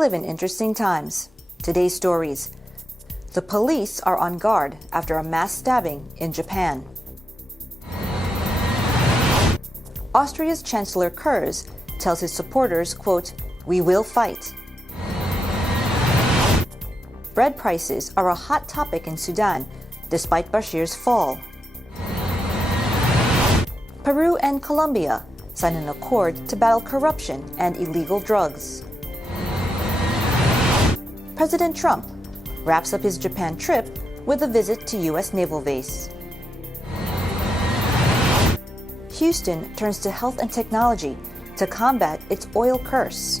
live in interesting times. Today's stories. The police are on guard after a mass stabbing in Japan. Austria's Chancellor Kurz tells his supporters, quote, "We will fight." Bread prices are a hot topic in Sudan, despite Bashir's fall. Peru and Colombia sign an accord to battle corruption and illegal drugs. President Trump wraps up his Japan trip with a visit to U.S. naval base. Houston turns to health and technology to combat its oil curse.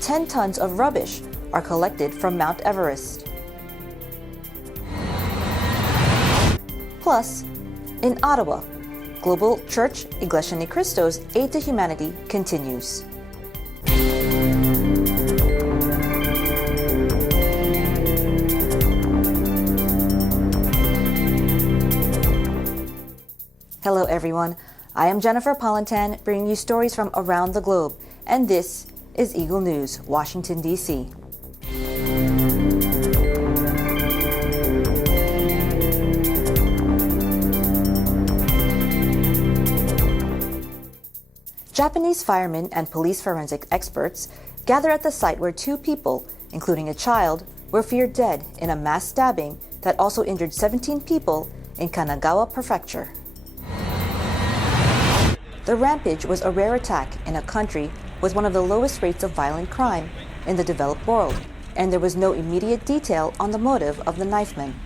10 tons of rubbish are collected from Mount Everest. Plus, in Ottawa, Global Church Iglesia Ni Cristo's Aid to Humanity continues. Hello everyone, I am Jennifer Polentan, bringing you stories from around the globe, and this is Eagle News, Washington, D.C. Japanese firemen and police forensic experts gather at the site where 2 people, including a child, were feared dead in a mass stabbing that also injured 17 people in Kanagawa Prefecture. The rampage was a rare attack in a country with one of the lowest rates of violent crime in the developed world, and there was no immediate detail on the motive of the knifeman.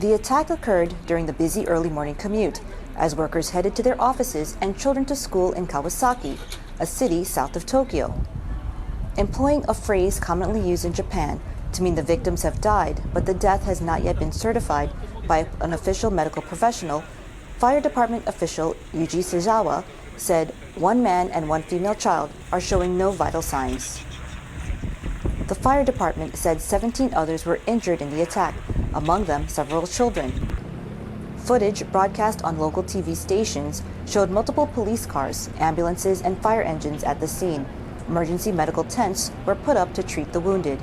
The attack occurred during the busy early morning commute as workers headed to their offices and children to school in Kawasaki, a city south of Tokyo. Employing a phrase commonly used in Japan to mean the victims have died, but the death has not yet been certified by an official medical professional, Fire Department official Yuji Sezawa said 1 man and 1 female child are showing no vital signs. The fire department said 17 others were injured in the attack, among them several children. Footage broadcast on local TV stations showed multiple police cars, ambulances, and fire engines at the scene. Emergency medical tents were put up to treat the wounded.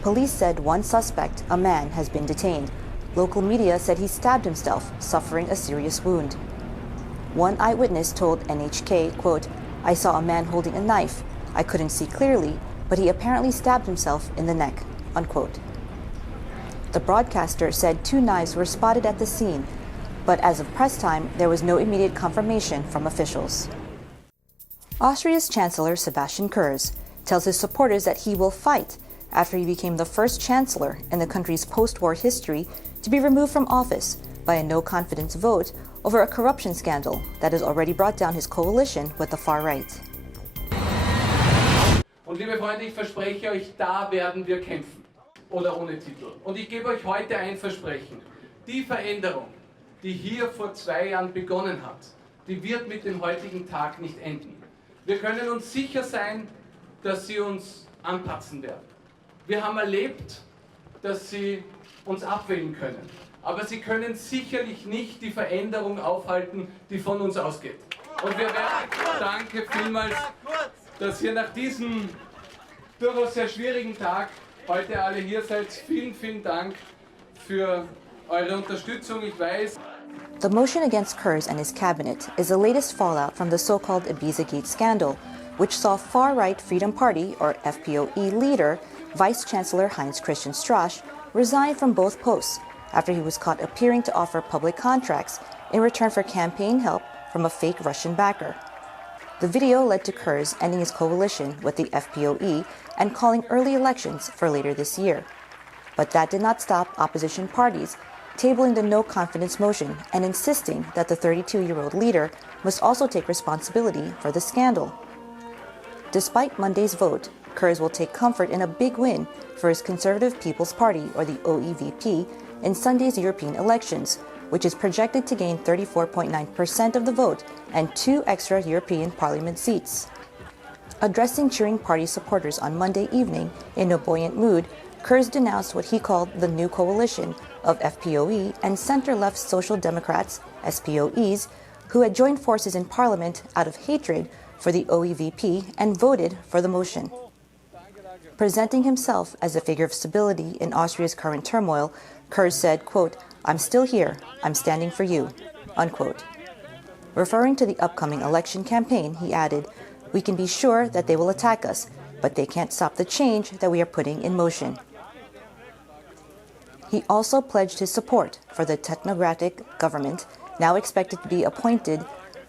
Police said 1 suspect, a man, has been detained. Local media said he stabbed himself, suffering a serious wound. One eyewitness told NHK, quote, "I saw a man holding a knife. I couldn't see clearly, but he apparently stabbed himself in the neck," unquote. The broadcaster said 2 knives were spotted at the scene, but as of press time, there was no immediate confirmation from officials. Austria's Chancellor Sebastian Kurz tells his supporters that he will fight after he became the first chancellor in the country's post-war history to be removed from office by a no-confidence vote over a corruption scandal that has already brought down his coalition with the far right. Und liebe Freunde, ich verspreche euch, da werden wir kämpfen. Oder ohne Titel. Und ich gebe euch heute ein Versprechen. Die Veränderung, die hier vor 2 Jahren begonnen hat, die wird mit dem heutigen Tag nicht enden. Wir können uns sicher sein, dass sie uns anpassen werden. Wir haben erlebt, dass sie uns abwählen können. Aber sie können sicherlich nicht die Veränderung aufhalten, die von uns ausgeht. Und wir werden, danke vielmals, dass ihr nach diesem durchaus sehr schwierigen Tag heute alle hier seid. Vielen, vielen Dank für eure Unterstützung. Ich weiß. The motion against Kurz and his cabinet is the latest fallout from the so-called Ibizagate scandal, which saw far-right Freedom Party, or FPOE, leader, Vice Chancellor Heinz Christian Strache, resign from both posts after he was caught appearing to offer public contracts in return for campaign help from a fake Russian backer. The video led to Kurz ending his coalition with the FPOE and calling early elections for later this year. But that did not stop opposition parties tabling the no-confidence motion and insisting that the 32-year-old leader must also take responsibility for the scandal. Despite Monday's vote, Kurz will take comfort in a big win for his Conservative People's Party, or the OEVP, in Sunday's European elections, which is projected to gain 34.9% of the vote and 2 extra European Parliament seats. Addressing cheering party supporters on Monday evening in a buoyant mood, Kurz denounced what he called the new coalition of FPOE and center-left Social Democrats, SPOEs, who had joined forces in Parliament out of hatred for the OEVP and voted for the motion. Presenting himself as a figure of stability in Austria's current turmoil, Kurz said, quote, "I'm still here. I'm standing for you," unquote. Referring to the upcoming election campaign, he added, "We can be sure that they will attack us, but they can't stop the change that we are putting in motion." He also pledged his support for the technocratic government, now expected to be appointed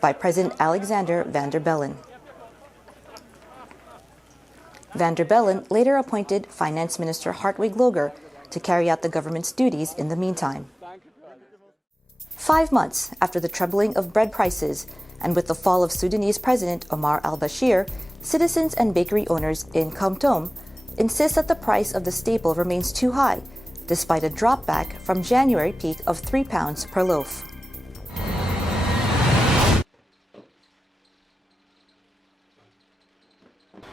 by President Alexander Van der Bellen. Van der Bellen later appointed Finance Minister Hartwig Loger to carry out the government's duties in the meantime. 5 months after the trebling of bread prices and with the fall of Sudanese President Omar al-Bashir, citizens and bakery owners in Khartoum insist that the price of the staple remains too high, despite a drop back from January peak of £3 per loaf.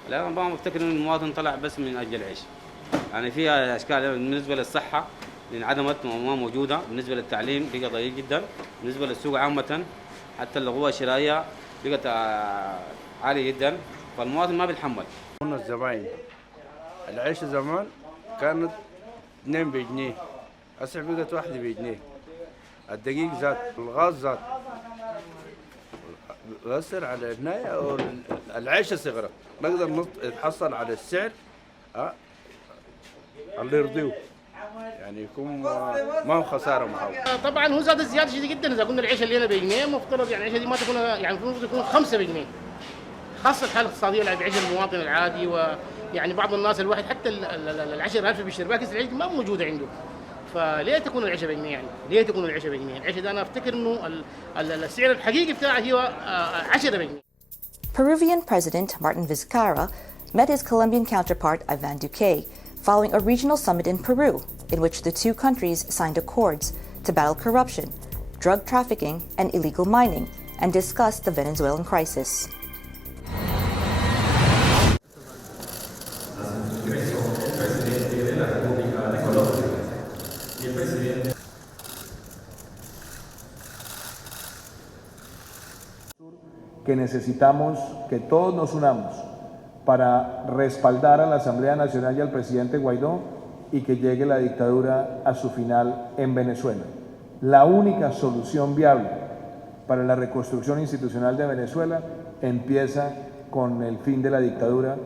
لا ما افتكر ان المواطن طلع بس من اجل العيش. يعني فيها اشكال بالنسبه للصحه انعدمت وما موجوده، بالنسبه للتعليم بقى ضئيل جدا، بالنسبه للسوق عامه حتى القوه الشرائيه بقت عاليه جدا، فالمواطن ما بيتحمل. هنا الزباين العيش زمان كانت 2 بجنيه، هسه بقت 1 بجنيه، الدقيق زاد، الغاز زاد، يؤثر على النهاية العيش صغيرة، نقدر نتحصل على السعر اللي يرضيه، يعني يكون ما هو خسارة معه. طبعا هو زاد زيادة شديدة جدا. إذا قلنا العيش اللي هنا بجنيه مفترض يعني العيشة دي ما تكون، يعني المفروض تكون 5 بجنيه، خاصة الحالة الاقتصادية اللي بيعيشها المواطن العادي. ويعني بعض الناس الواحد حتى ال10,000 اللي بيشتري بها كيس العيش ما موجودة عنده، فليه تكون العيشة بجنيه؟ يعني ليه تكون العيشة بجنيه؟ العيشة ده أنا أفتكر إنه السعر الحقيقي بتاعه هو 10 بجنيه. Peruvian President Martin Vizcarra met his Colombian counterpart Ivan Duque following a regional summit in Peru, in which the two countries signed accords to battle corruption, drug trafficking, and illegal mining, and discussed the Venezuelan crisis. Que necesitamos que todos nos unamos para respaldar a la Asamblea Nacional y al presidente Guaidó y que llegue la dictadura a su final en Venezuela. La única solución viable para la reconstrucción institucional de Venezuela empieza con el fin de la dictadura.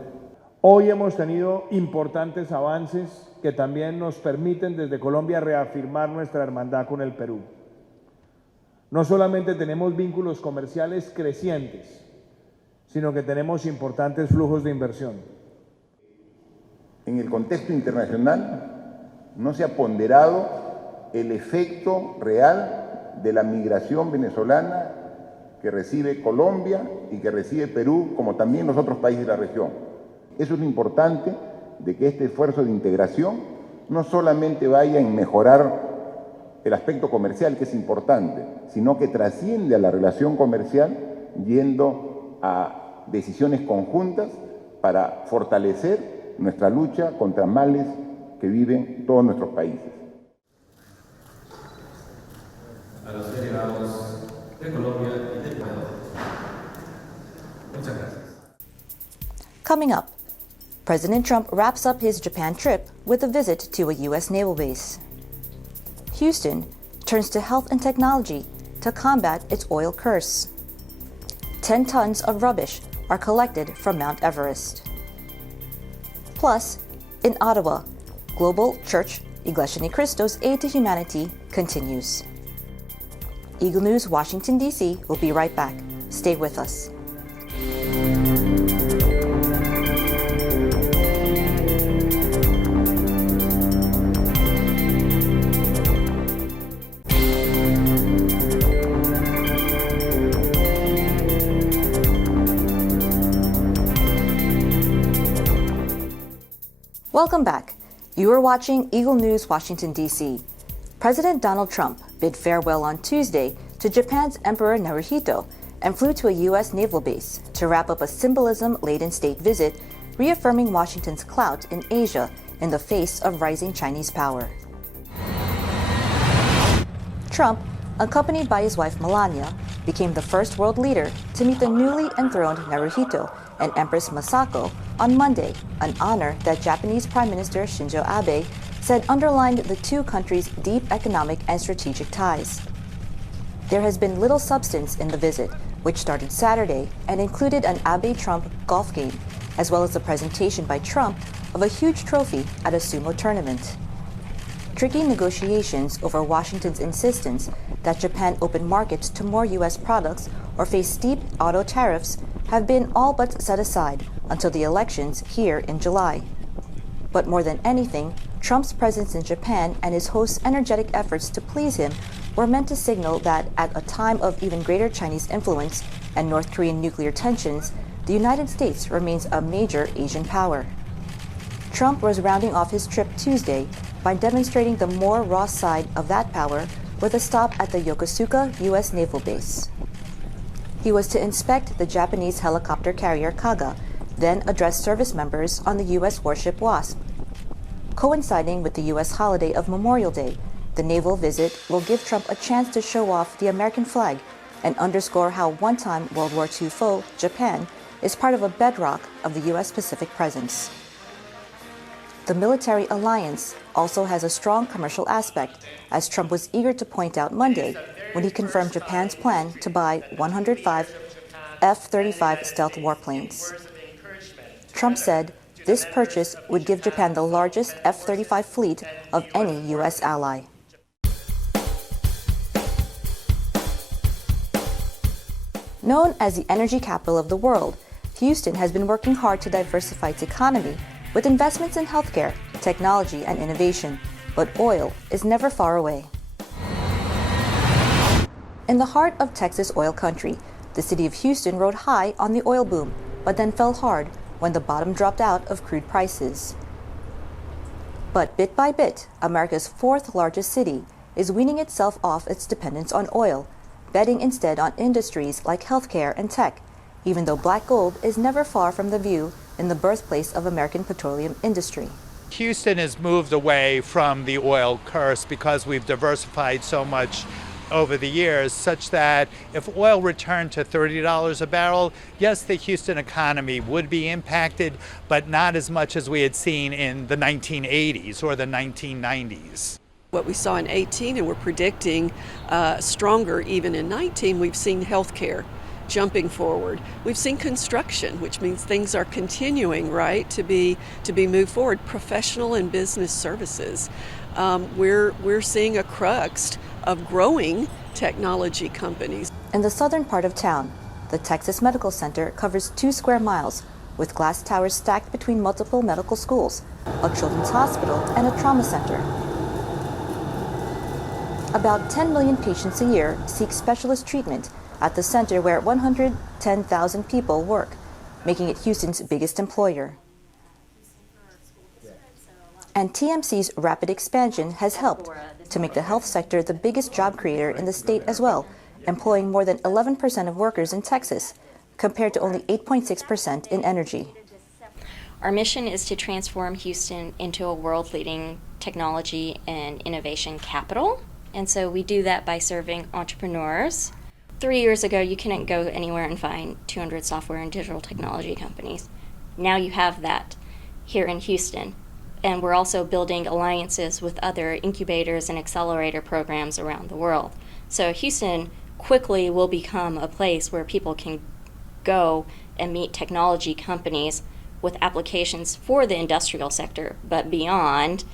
Hoy hemos tenido importantes avances que también nos permiten desde Colombia reafirmar nuestra hermandad con el Perú. No solamente tenemos vínculos comerciales crecientes, sino que tenemos importantes flujos de inversión. En el contexto internacional no se ha ponderado el efecto real de la migración venezolana que recibe Colombia y que recibe Perú, como también los otros países de la región. Eso es lo importante de que este esfuerzo de integración no solamente vaya en mejorar el aspecto comercial, que es importante, sino que trasciende a la relación comercial yendo a decisiones conjuntas para fortalecer nuestra lucha contra males que viven todos nuestros países. A los delegados de Colombia y de Ecuador. Muchas gracias. Coming up, President Trump wraps up his Japan trip with a visit to a U.S. naval base. Houston turns to health and technology to combat its oil curse. 10 tons of rubbish are collected from Mount Everest. Plus, in Ottawa, Global Church Iglesia Ni Cristo's Aid to Humanity continues. Eagle News, Washington, D.C. will be right back. Stay with us. Welcome back. You are watching Eagle News, Washington, D.C. President Donald Trump bid farewell on Tuesday to Japan's Emperor Naruhito and flew to a U.S. naval base to wrap up a symbolism-laden state visit, reaffirming Washington's clout in Asia in the face of rising Chinese power. Trump, accompanied by his wife Melania, became the first world leader to meet the newly enthroned Naruhito and Empress Masako on Monday, an honor that Japanese Prime Minister Shinzo Abe said underlined the two countries' deep economic and strategic ties. There has been little substance in the visit, which started Saturday and included an Abe-Trump golf game, as well as the presentation by Trump of a huge trophy at a sumo tournament. Tricky negotiations over Washington's insistence that Japan open markets to more U.S. products or face steep auto tariffs have been all but set aside until the elections here in July. But more than anything, Trump's presence in Japan and his host's energetic efforts to please him were meant to signal that at a time of even greater Chinese influence and North Korean nuclear tensions, the United States remains a major Asian power. Trump was rounding off his trip Tuesday by demonstrating the more raw side of that power with a stop at the Yokosuka U.S. Naval Base. He was to inspect the Japanese helicopter carrier Kaga, then address service members on the U.S. warship Wasp. Coinciding with the U.S. holiday of Memorial Day, the naval visit will give Trump a chance to show off the American flag and underscore how one-time World War II foe, Japan, is part of a bedrock of the U.S. Pacific presence. The military alliance also has a strong commercial aspect, as Trump was eager to point out Monday when he confirmed Japan's plan to buy 105 F-35 stealth warplanes. Trump said this purchase would give Japan the largest F-35 fleet of any U.S. ally. Known as the energy capital of the world, Houston has been working hard to diversify its economy with investments in healthcare, technology, and innovation, but oil is never far away. In the heart of Texas oil country, the city of Houston rode high on the oil boom, but then fell hard when the bottom dropped out of crude prices. But bit by bit, America's fourth largest city is weaning itself off its dependence on oil, betting instead on industries like healthcare and tech, even though black gold is never far from the view in the birthplace of American petroleum industry. Houston has moved away from the oil curse because we've diversified so much over the years, such that if oil returned to $30 a barrel, yes, the Houston economy would be impacted, but not as much as we had seen in the 1980s or the 1990s. What we saw in 18, and we're predicting stronger even in 19, we've seen healthcare jumping forward. We've seen construction, which means things are continuing, right, to be moved forward. Professional and business services. We're seeing a crux of growing technology companies. In the southern part of town, the Texas Medical Center covers 2 square miles with glass towers stacked between multiple medical schools, a children's hospital, and a trauma center. About 10 million patients a year seek specialist treatment at the center where 110,000 people work, making it Houston's biggest employer. And TMC's rapid expansion has helped to make the health sector the biggest job creator in the state as well, employing more than 11% of workers in Texas, compared to only 8.6% in energy. Our mission is to transform Houston into a world-leading technology and innovation capital. And so we do that by serving entrepreneurs. 3 years ago, you couldn't go anywhere and find 200 software and digital technology companies. Now you have that here in Houston. And we're also building alliances with other incubators and accelerator programs around the world. So Houston quickly will become a place where people can go and meet technology companies with applications for the industrial sector, but beyond.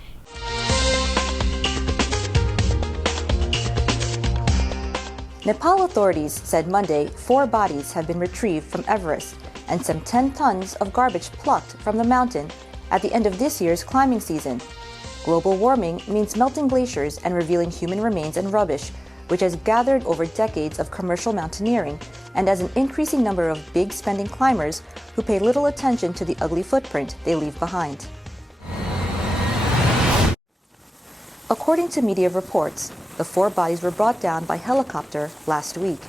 Nepal authorities said Monday 4 bodies have been retrieved from Everest and some 10 tons of garbage plucked from the mountain at the end of this year's climbing season. Global warming means melting glaciers and revealing human remains and rubbish, which has gathered over decades of commercial mountaineering and as an increasing number of big spending climbers who pay little attention to the ugly footprint they leave behind. According to media reports, the 4 bodies were brought down by helicopter last week.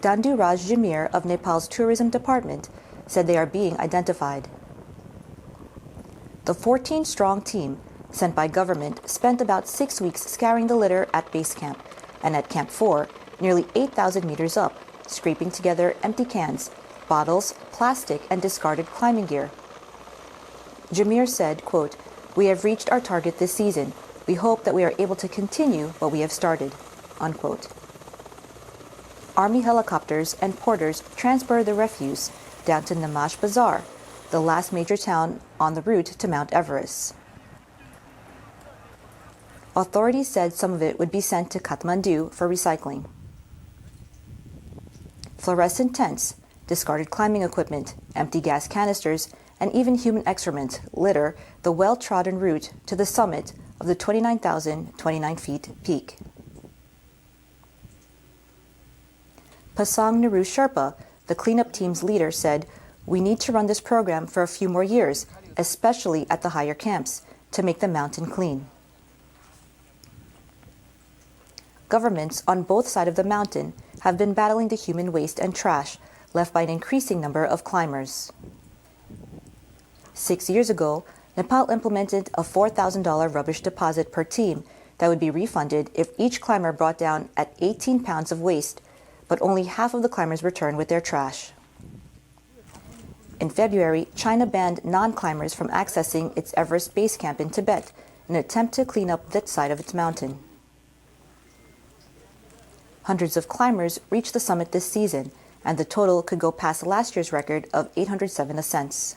Dandu Raj Jamir of Nepal's tourism department said they are being identified. The 14-strong team, sent by government, spent about 6 weeks scouring the litter at base camp, and at Camp 4, nearly 8,000 meters up, scraping together empty cans, bottles, plastic, and discarded climbing gear. Jameer said, quote, "We have reached our target this season. We hope that we are able to continue what we have started," unquote. Army helicopters and porters transported the refuse down to Namash Bazaar, the last major town on the route to Mount Everest. Authorities said some of it would be sent to Kathmandu for recycling. Fluorescent tents, discarded climbing equipment, empty gas canisters, and even human excrement litter the well-trodden route to the summit of the 29,029 feet peak. Pasang Naru Sherpa, the cleanup team's leader, said, "We need to run this program for a few more years, especially at the higher camps, to make the mountain clean." Governments on both sides of the mountain have been battling the human waste and trash left by an increasing number of climbers. 6 years ago, Nepal implemented a $4,000 rubbish deposit per team that would be refunded if each climber brought down at 18 pounds of waste, but only half of the climbers returned with their trash. In February, China banned non-climbers from accessing its Everest base camp in Tibet in an attempt to clean up that side of its mountain. Hundreds of climbers reached the summit this season, and the total could go past last year's record of 807 ascents.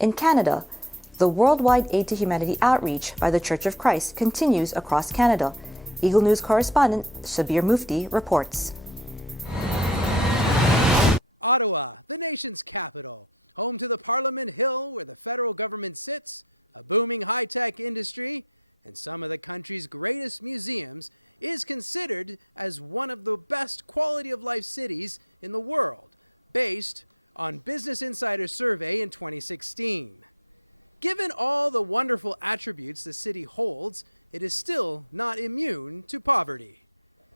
In Canada, the worldwide Aid to Humanity outreach by the Church of Christ continues across Canada. Eagle News correspondent Sabir Mufti reports. Ottawa, the nation's capital, home to the Parliament Hill where the federal government sits, a booming high-tech industry, and some of the country's greatest museums, is considered as one of the best quality of life cities in the world, based on Business Insider's survey in 2016. Given all the wonderful attributes the city holds, it is still not immune to poverty.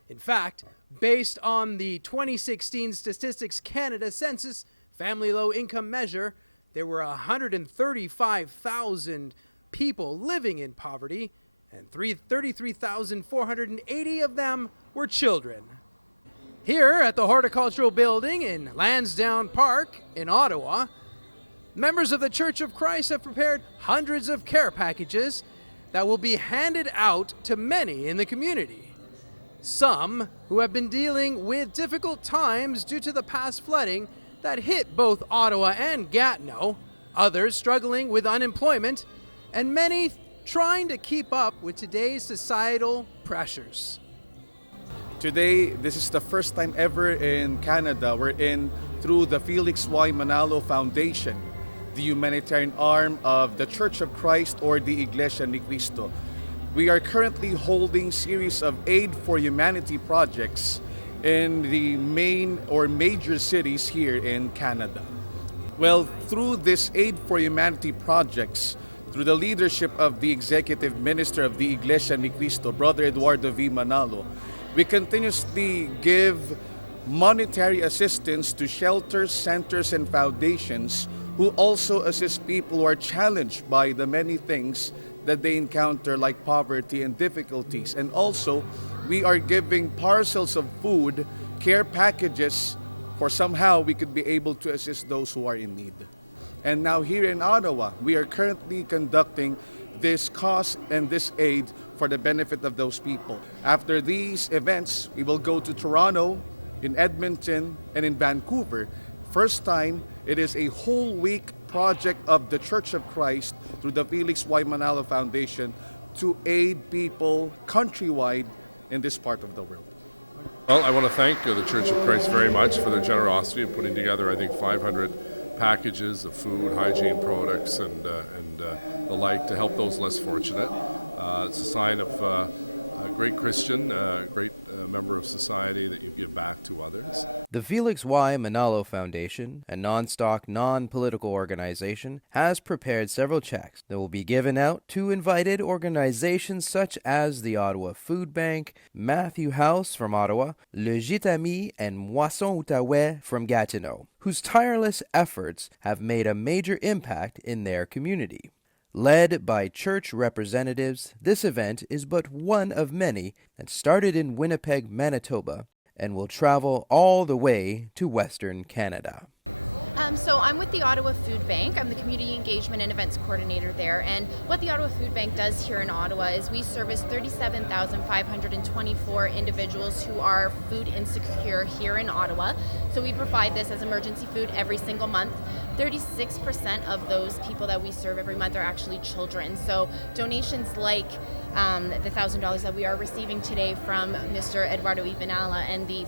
In fact, based on the 2016 Statistics Canada Census Family Low Income Measure, there were 135,000 people living in poverty, and 33,480 of them were children. Here at the Horticultural Building in Lansdowne Park in Ottawa, members of the Church of Christ have prepared hundreds of care packages that will be handed out to many in the community. Some who have been dealing with difficult times due to the past flooding that hit both Ottawa and Gatineau, others struggling with unemployment, and many trying to keep up with today's societal pressures. Today, this is the first time ever in Canada wherein through the Felix Y. Manalo Foundation, the humanitarian arm of the Church of Christ or the Iglesia ni Cristo, we are currently holding series of Aid for Humanity projects in the main or major cities here in Canada. Well, through this Aid for Humanity projects, through the leadership of the Executive Minister of the Iglesia ni Cristo, Brother Eduardo V. Manalo, we continuously give monetary assistance to shelters, centers, and foundations who also assist people who are challenged by the many things that they encounter like poverty and difficulties. And also, we are giving parcels of food, care packages, for somehow we could be able to assist those who are in need. And now here in Ottawa, we are currently conducting this cause and this aid for the benefit of those people. After these events, we will go to Toronto, in Edmonton, and in Vancouver. First time, it is a whole week project of the Church of Christ through the Felix Y. Manalo Foundation to aid people countrywide in this part of the world. Well, I want to thank the Church of Christ very much for their generosity of putting together, I think, 500 packages of food, hygiene products, and the like to help those less fortunate. It's a sign of a great Christian, a great member of society that you give back to others. The Felix Y. Manalo Foundation, a non-stock, non-political organization, has prepared several checks that will be given out to invited organizations such as the Ottawa Food Bank, Matthew House from Ottawa, Le Gitami, and Moisson Outaouais from Gatineau, whose tireless efforts have made a major impact in their community. Led by church representatives, this event is but one of many that started in Winnipeg, Manitoba, and will travel all the way to Western Canada. So I'm with the Ottawa Food Bank. I'm the Community Engagement and Events Coordinator there. And what the Ottawa Food Bank does here in Ottawa is we service 37,524 individuals who are food insecure here in Ottawa. So we provide this as emergency food every single month. 36% of those people that we serve every month are actually children. So donations like the $1,000 that we are receiving today from Mr. Eduardo Ivanala and the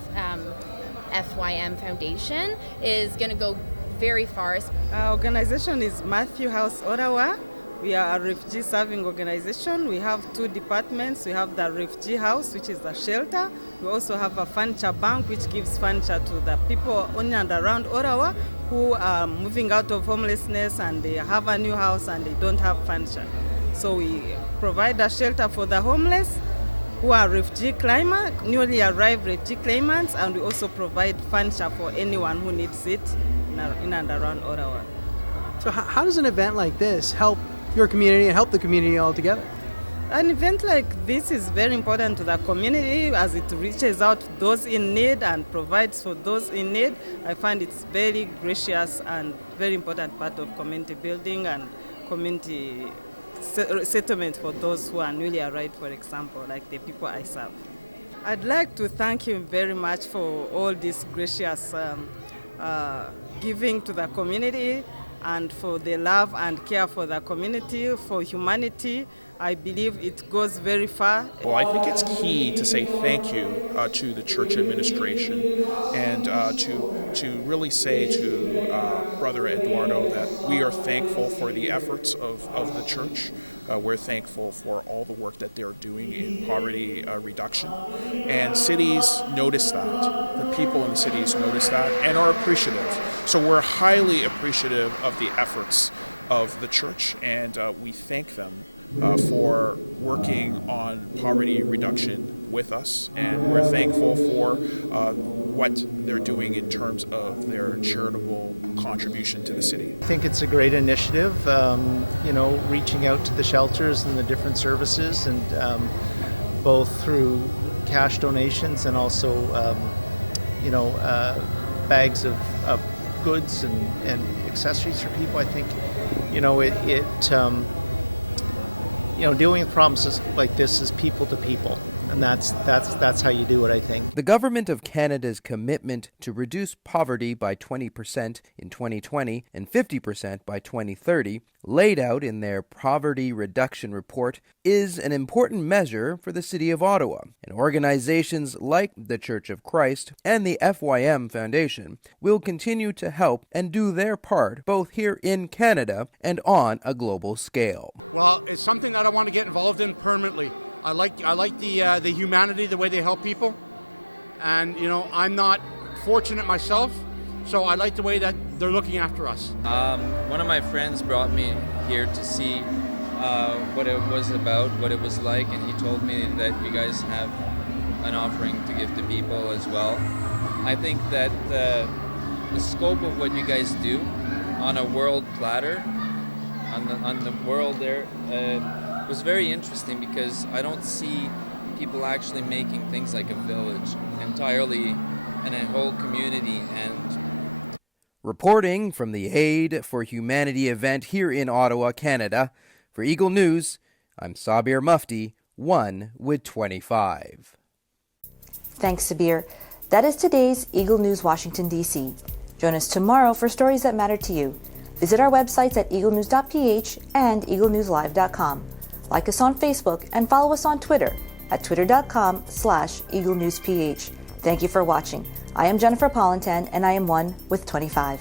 FYM Foundation is going to go very far. Our organization is Matthew House Ottawa. We are a refugee serving organization. We have two departments. We have the refugee house, which is the shelter. We also have a furniture bank, which gives furniture to the people on and around Ottawa who are moving out of homelessness and they have a new house and they don't have furniture. So we provide a shelter for the homeless who are refugee claimants, newly arrived refugee claimants, and we also provide furniture for anyone who needs it in and around Ottawa. So how does an event like this help your community and help the community altogether? An event like this is very important to the community as it reaches out to those in need and provides for those in need. I find it's very gracious and very important part of community building and community settlement for those who are newly arrived, for example, like the people I serve. I'd like to thank him very much for all this gracious giving to the community and for the love and care for the community, for humanity. I believe it goes very far. Well, I think it's key to say thank you to the church administration and to really say to Brother Eduardo that we are thankful for the efforts of the church. We're thankful for all the work that they're doing in poverty reduction. And cities notice that. The people in the cities notice that and are appreciative. So we're highly appreciative of the efforts of the church, and we thank them for working on poverty reduction with us, and we're thankful for what they're doing in terms of their charitable contribution to the city. I think it's a great initiative, reaching out to the shelters and the different services, and both through cash donations and also, bags of goods and accessories for people. I think, dealing with problems like this is people to people, and that's how you do it, I think. The Government of Canada's commitment to reduce poverty by 20% in 2020 and 50% by 2030, laid out in their Poverty Reduction Report, is an important measure for the City of Ottawa, and organizations like the Church of Christ and the FYM Foundation will continue to help and do their part both here in Canada and on a global scale. Well, it's something that I want to get involved in permanently. I like the humanity, the way they help people, and I'm not fortunate myself, so I like the way that they're looking after us. One of my friends brought me here to see what it was about, what it was like, and he told me that you guys have an offering to give to people as well. I think that the scope of what you guys do on a world platter, on the world there, was very interesting because I don't see people actually making things like a village entirely and a whole community. And reporting from the Aid for Humanity event here in Ottawa, Canada, for Eagle News, I'm Sabir Mufti, 1 with 25. Thanks, Sabir. That is today's Eagle News Washington, D.C. Join us tomorrow for stories that matter to you. Visit our websites at eaglenews.ph and eaglenewslive.com. Like us on Facebook and follow us on Twitter at twitter.com/eaglenewsph. Thank you for watching. I am Jennifer Pollentan, and I am 1 with 25.